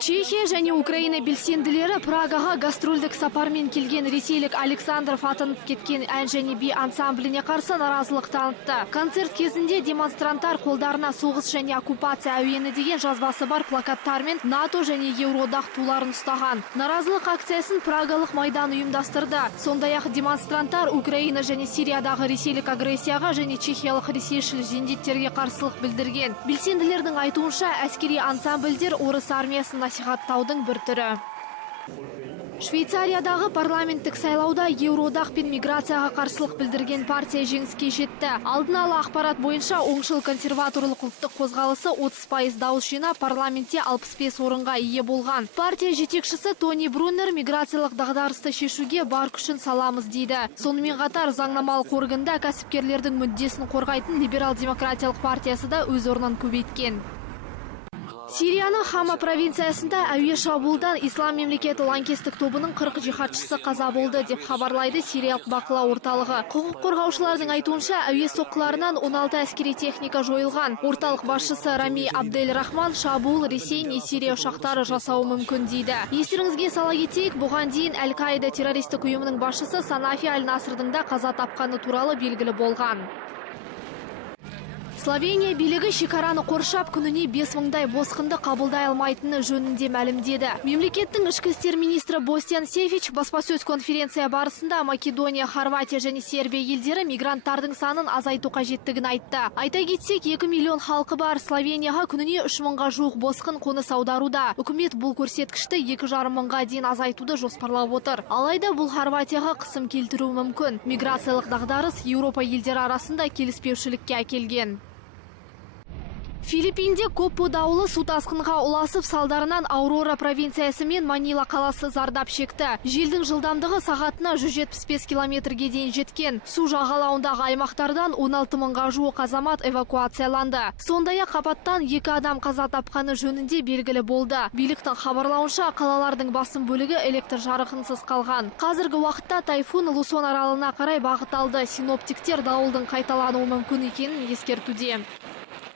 Чехия және Украина белсенділері Прагаға гастрольдік сапармен келген ресейлік Александров атанып кеткен ән және би ансамбліне қарсы наразылық танытты. Концерт кезінде демонстранттар қолдарына соғыс және оккупация әуені деген жазбасы бар плакаттармен НАТО және Еуроодақ туларын ұстаған. Наразылық акциясын Прагалық майдан ұйымдастырды. Сондай-ақ демонстранттар Украина және Сириядағы ресейлік агрессияға және чехиялық ресейшіл жендеттерге қарсылық білдірген. Белсенділердің айтуынша әскери ансамбльдер орыс армиясын насихаттаудың бір түрі. Швейцариядағы парламенттік сайлауда Еуроодақ пен миграцияға қарсылық білдірген партия жеңіске жетті. Алдын ала ақпарат бойынша оңшыл консерваторлық ұлттық қозғалысы 30% дауыс жинап, парламентте 65 орынға ие болған. Партия жетекшісі Тони Бруннер миграциялық дағдарысты шешуге бар күшін саламыз дейді. Сонымен қатар заңнамалық органда кәсіпкерлердің мүддесін қорғайтын либерал-демократиялық партиясы да өз орнын көбейткен. Сирияның Хама провинциясында әуе шабуылдан ислам мемлекеті лаңкестік тобының 40 жихадшысы қаза болды деп хабарлайды Сириялық бақылау орталығы. Құқық қорғаушылардың айтуынша әуе соққыларынан 16 әскери техника жойылған. Орталық басшысы Рами Абдель Рахман шабуыл Ресей не Сирия ұшақтары жасауы мүмкін дейді. Естеріңізге сала кетейік, бұған дейін Әл-Каида террористік ұйымының басшысы Санафи Аль-Насрдың да қаза тапқаны туралы белгілі болған. Словения билігі шекараны қоршап күніне 5000-дай босқынды қабылдай алмайтыны жөнінде мәлімдеді. Мемлекеттің ішкі істер министрі Бостян Севич баспасөз конференция барысында Македония, Хорватия және Сербия елдері мигранттардың санын азайту қажеттігін айтты. Айта кетсек, 2 миллион халқы бар Словенияға күніне 3000-ға жуық босқын қоныс аударуда. Үкімет бұл көрсеткішті 2,5 мыңға дейін азайтуды жоспарлап отыр. Алайда бұл Хорватияға қысым келтіруі мүмкін. Миграциялық дағдарыс Еуропа елдері арасында келіспеушілікке әкелген. Филиппинде Коппо дауылы су тасқынға ұласып, салдарынан Аурора провинциясы мен Манила қаласы зардап шекті. Желдің жылдамдығы сағатына 175 километрге дейін жеткен. Су жағалауындағы аймақтардан 16 мыңға жуық азамат эвакуацияланды. Сондай-ақ апаттан 2 адам қаза тапқаны жөнінде белгілі болды. Биліктің хабарлауынша, қалалардың басым бөлігі электр жарығынсыз қалған. Қазіргі уақытта тайфун Лусон аралына қарай бағыт алды. Синоптиктер дауылдың қайталануы мүмкін екенін ескертуде.